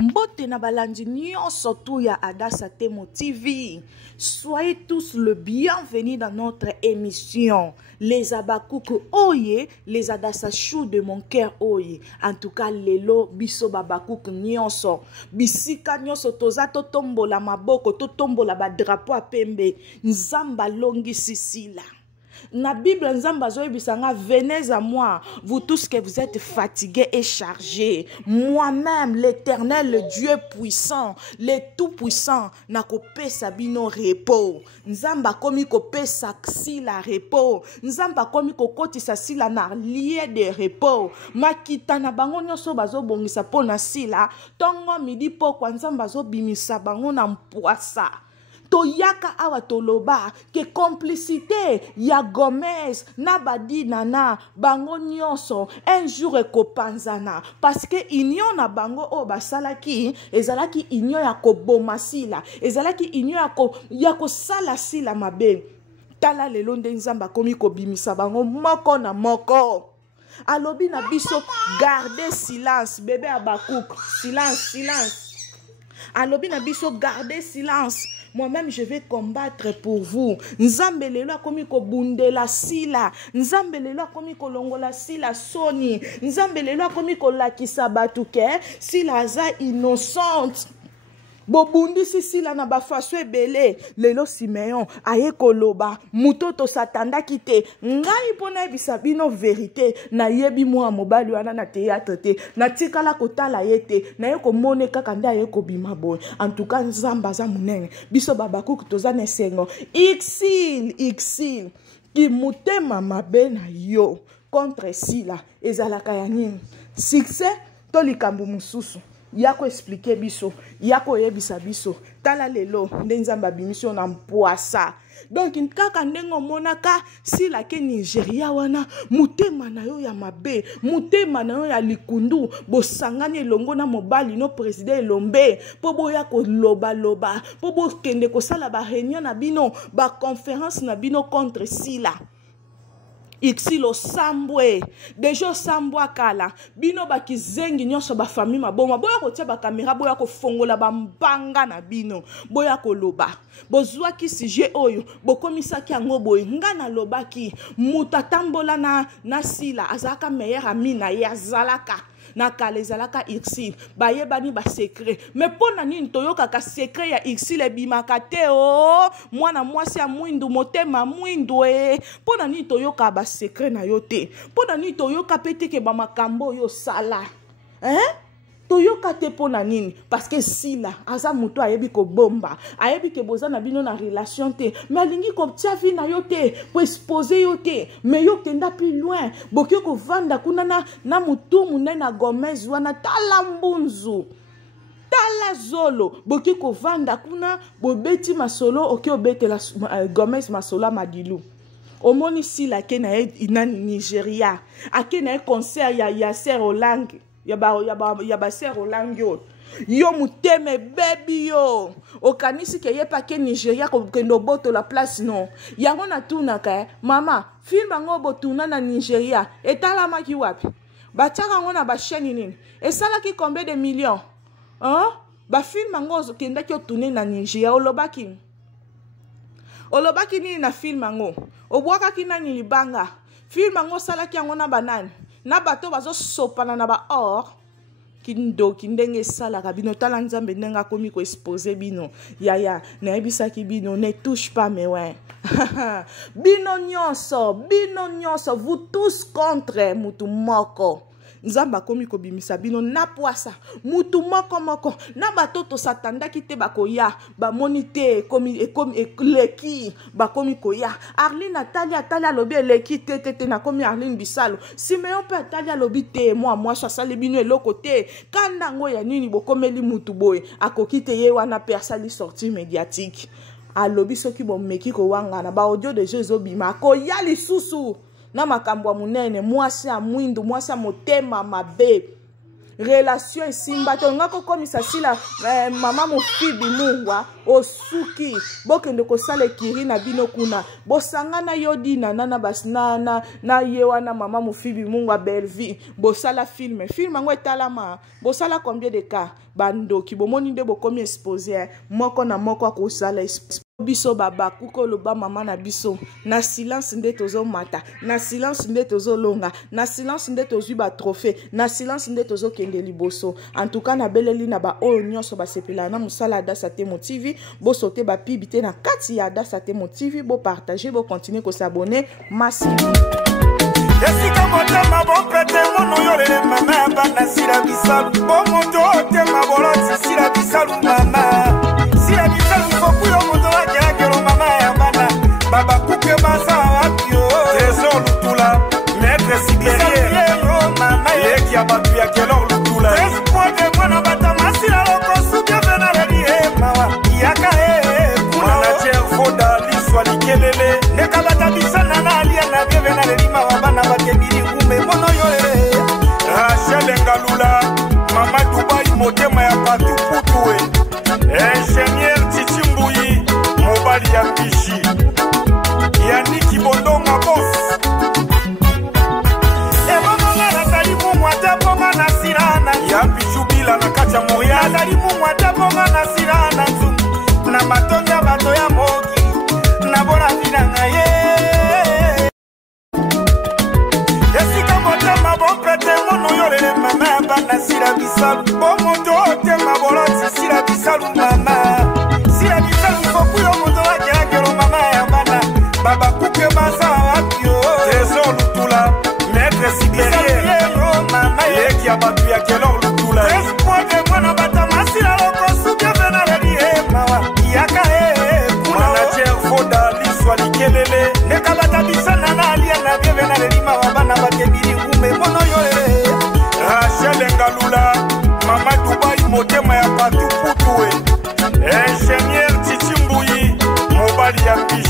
Mbote na balandi nyonso tu ya Adassa Temo TV. Soyez tous le bienvenus dans notre émission. Les Abakouk Oye, les Adassa Chou de mon cœur Oye. En tout cas, lelo biso babakouk nyonso. Bisika nyonso toza to tombo la maboko, to tombo la ba drapeau a pembe. Nzamba longi sisila. Na Bible, venez à moi, vous tous que vous êtes fatigués et chargés. Moi-même, l'Éternel, le Dieu puissant, le Tout-Puissant, n'a kopé sabino repos. Nzamba komi kopé saksi la repos. Nzamba komi kokoti sa sila na lié de repos. Makita na bango nyonso bazo bongisa po na sila. Tongo midi po kwa nzamba zo bimisa bango na mpoasa. Toyaka awa toloba ke complicité ya Gomez nabadi nana bango nyonso un jour ekopanzana parce que union na bango o basalaki ezalaki union ya koboma sila ezalaki union ya kosala sila mabe tala lelo nde nzamba komi kobimisa bango moko na moko. Alobi na biso garder silence bébé Abakouk silence. Alobi na biso garder silence. Moi-même, je vais combattre pour vous. Nzambe lelo komi ko bundela sila. Nzambe lelo komi ko longola sila soni. Nzambe lelo komi ko lakisa batuke sila za innocente. Bobundi sila na bafaso ebele lelo Simeon aye koloba mutoto satanda kite ngai pona bisabino vérité na yebi mwa mobali wana na théâtre te na tikala kotala yete na ye komone kaka nda ye kobima boy. En tout cas nzamba za munene biso Babakouk toza na sengo exil ki mutema mabe na yo contre sila ezalaka ya nini succès to likambo mususu yako expliquer biso yako yebisa biso tala lelo ndenzamba bimission na mpoasa. Donc kaka ndengo monaka sila ke Nigeria wana mutema na yo ya mabe mutema na yo ya likundu bosangani elongo na mobali no président Elombe po boya ko loba po bo kende ko sala ba réunion na bino ba conférence na bino contre sila Ixilo sambwe dejo sambwa kala bino bakizengi nyonso ba famille maboma boya ko tia ba caméra boya ko fongola ba mbanga na bino boya ko loba bozwa ki sujet oyo bokomisa ki yango boy ngana lobaki mutatambola na sila azaka meilleur ami na ya zalaka na kale zalaka Ixil bayebani ba secret mais pona nini toyoka ka secret ya Ixil ebimaka te o mwana mwasi ya mwindu motema mwindu pona nini toyoka ba secret na yo te pona nini toyoka pete ke ba makambo yo sala toyoka te pona nini parce que sila aza muto ayebi ko bomba ayebi ke boza na bino na relation te mais alingi ko tia vi na yo te po exposer yo te mais yo kenda plus loin boki ko vanda kuna na mutu munene na Gomez wana tala mbunzu tala zolo boki ko vanda kuna bobeti masolo oki obetela Gomez masolo madilu omoni sila ke na inani Nigeria ake na concert ya Yasser Olang yaba ser olangyo yo muteme baby yo okanisi ke yepa ke Nigeria ko kendo boto la place non yango na tunaka mama film ngo botuna na Nigeria etala maki wapi bataka ngo na ba chaîne nini esala ki combien de millions ba film ngo kenda ki otune na Nigeria olobaki nini na film ngo obwaka ki nani libanga film ngo sala ki ngo na banani na bato bazo sopana na ba or kindo kindenge sala kabino tala nzambe ndenga komi ko exposer bino ya na ebisaki bino ne touche pas mais ouais bino nyonso vous tous contre mutu moko nzamba komi ko bimisa bino na poasa mutu moko na batoto satandaki te bakoya ba monite komi leki bakomi koya Arline Natalia lobi leki te na komi Arline Bisalo Simeon pe Natalia lobi te moi sasale bino eloko te kanda ngo ya nini bokomeli mutu boy akoki te ye wana persali sortie médiatique alobi soki bomeki ko wanga na ba audio de Jésus bima ko ya lisusu na makambo munene mwasi ya mwindu mwasi ya motema mabe relation esimba te nga kokomisa sila mama mofibi mungwa osuki bokende kosala ekiri na bino kuna bosangana yodi nana basnana na yewana mama mofibi mungwa Belleville bosala film yango etalama bosala combien de cas bandoki bomoni nde bokomi exposé moko na moko akosala biso baba kuko loba mama na biso na silence nde tozo mata na silence nde tozo longa na silence nde tozwi ba trophée na silence nde tozo kende liboso en tout cas na beleli na ba oyo nyonso basepela na musala Adassa Temo TV bo sauter ba pibité na kati ya Adassa Temo TV bo partager bo continuer ko s'abonner merci. Esika motema bopete mono yorele mama bana sila bisalu bo moto otema boloti sila bisalu mama sila bisalu fokuyo moto wakelo mama ya bana baba kuke basa wapio trésor lutula maître sigerier mama yeki abatu ya kelo lutula espoir de mwana bata masila loko subia vena le mawa yaka manager foda liswa likelele nekabata bisana na alia na vena le mawa bana bakebiri ngume mono yo Rachel Ngalula mama Dubai motema ya patu putue ingénieur Chichimbuyi mobali ya Bishi Yaniki Bondonga boss mama nazali mumwata bonga na sirana ya Bijubila na kacha moya nazali mumwata bonga na sirana na matonga bato ya moki na bona vina ngaye esika motema bopete mono yorele mama bana sila bisalu bo moto otema boloti sila bisalu mama sila bisalu fokuyo moto wakelo mama ya bana baba kuke basa wapio trésor lutula maître sigerier mama yeki abatu ya kelo lutula espoir de mwana bata masila loko subia vena le mawa yaka manager foda liswa likelele nekabata bisana na alia na vena le mawa bana bakebiri ngume mono yo Rachel Ngalula mama Dubai motema ya patu putue ingénieur Chichimbuyi mobali ya Bishi